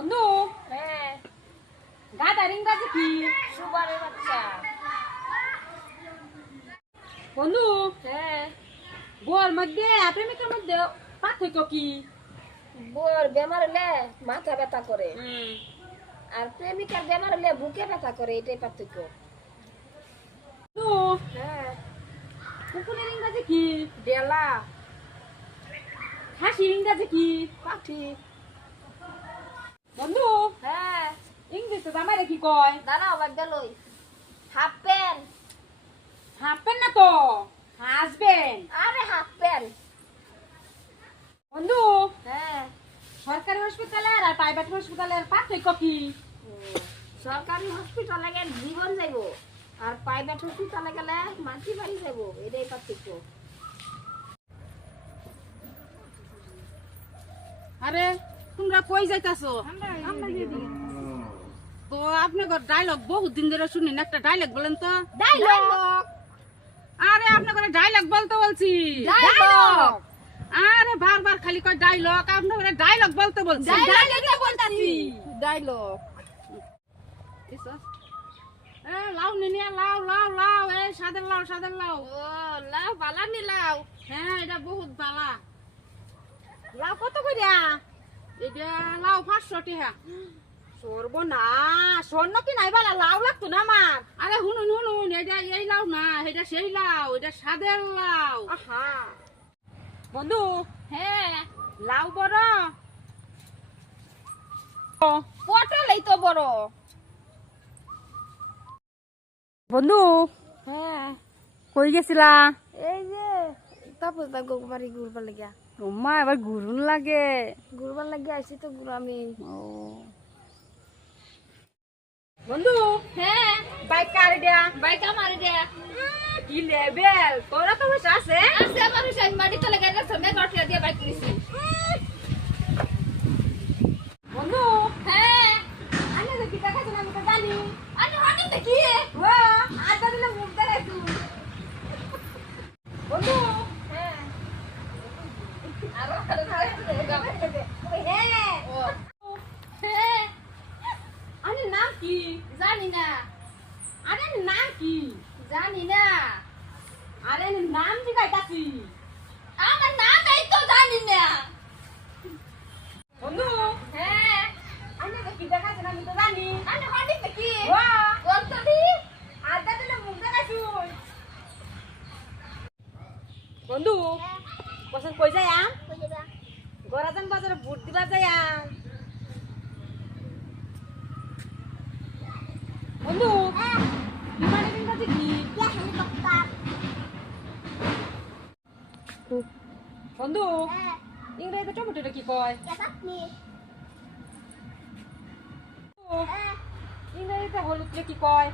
বন্ধু হ্যাঁ গাধার ইংরাজি কি? সুবারের বাচ্চা। বন্ধু হ্যাঁ বউর মধ্যে প্রেমিকের মধ্যে পার্থক্য কি? বউর বেমার হলে মাথা ব্যথা করে, আর প্রেমিকার বেমার হলে বুকে ব্যথা করে, এটাই পার্থক্য। বন্ধু হ্যাঁ কুকুরের ইংরাজি কি? ডেলা। হাসির ইংরাজি কি? পাখি। বন্ধু হ্যাঁ ইংরেজিতে জামাইরে কি কয়? দাঁড়াও বাদ লই। Half pant. হাঁপবেন না তো হাসবেন। আরে হাফ প্যান্ট। বন্ধু হ্যাঁ সরকারি হসপিটালের আর প্রাইভেট হসপিটালের পার্থক্য কি? সরকারি হসপিটালে গেলে জীবন যাইব, আর প্রাইভেট হসপিটালে গেলে মাটি বাড়ি যাইব, এটাই পার্থক্য। আরে তোমরা কই যাইতাছো? তো আপনার ডায়লগ বহুত দিন ধরে শুনি না, একটা ডায়লগ বলেন তো। ডায়লগ। আরে আপনার ডায়লগ বলতে বলছি। ডায়লগ। আরে বারবার খালি কয় ডায়লগ, আপনার ডায়লগ বলতে বলছি। ডায়লগ বলতাছি। ডায়লগ। লাউ নিনিয়া লাউ লাউ লাউ এই সাদের লাউ সাদের লাউ। ও লাউ বালা নি লাউ। হ্যাঁ এটা বহুত বালা। লাউ কত কইরা? এটা লাউ 500 টাকা। সর্বনাশ, স্বর্ণ কি নাই বালা লাউ লাগতো না আমার। আরে শুনুন শুনুন, এটা এই লাউ না, এটা সেই লাউ, এটা সাদের লাউ। আহা বন্ধু হ্যাঁ লাউ বড় পটলই তো বড়। বন্ধু হ্যাঁ কই গেছিলা? এই যে তাপস দা গোবারি ঘুরবার লাগিয়া। ওমা এবার ঘুরুন লাগে। ঘুরবার লাগিয়া আইছি তো ঘুরামি। ও বন্ধু হ্যাঁ বাইক কার দেয়া? বাইক আমার দে। কি লেভেল, তোরা তো বসে আছে। আছে আমার সাইড মাটি তলে গাড়ি সামনে গটরা দিয়ে বাইক নিছি। বন্ধু হ্যাঁ আমি দেখি দেখা যায় আমি তো জানি। আরে হনি দেখি। ও আজ দিলে মুখ দেখাইছু। বন্ধু হ্যাঁ আরো আরো হ্যাঁ ও হ্যাঁ আরে নাম কি? জানি না। আরে নাম কি? জানি না। আরে নাম জিগাইতাছি। আমার নাম এই তো জানি না। বন্ধু হ্যাঁ আমি দেখি দেখা যায় আমি তো জানি। আরে হনি দেখি। ওয়া বলতো দি। আজ দিলে মুখ দেখাইছু। বন্ধু বসন কই যায় আম? গরাজান বাজারে ভোট দিবা যায় আম। বন্ধু বিমানের ইংরাজি কি? বন্ধু ইংরেজিতে টমেটোটা কি কয়? ইংরেজিতে হলুদকে কি কয়?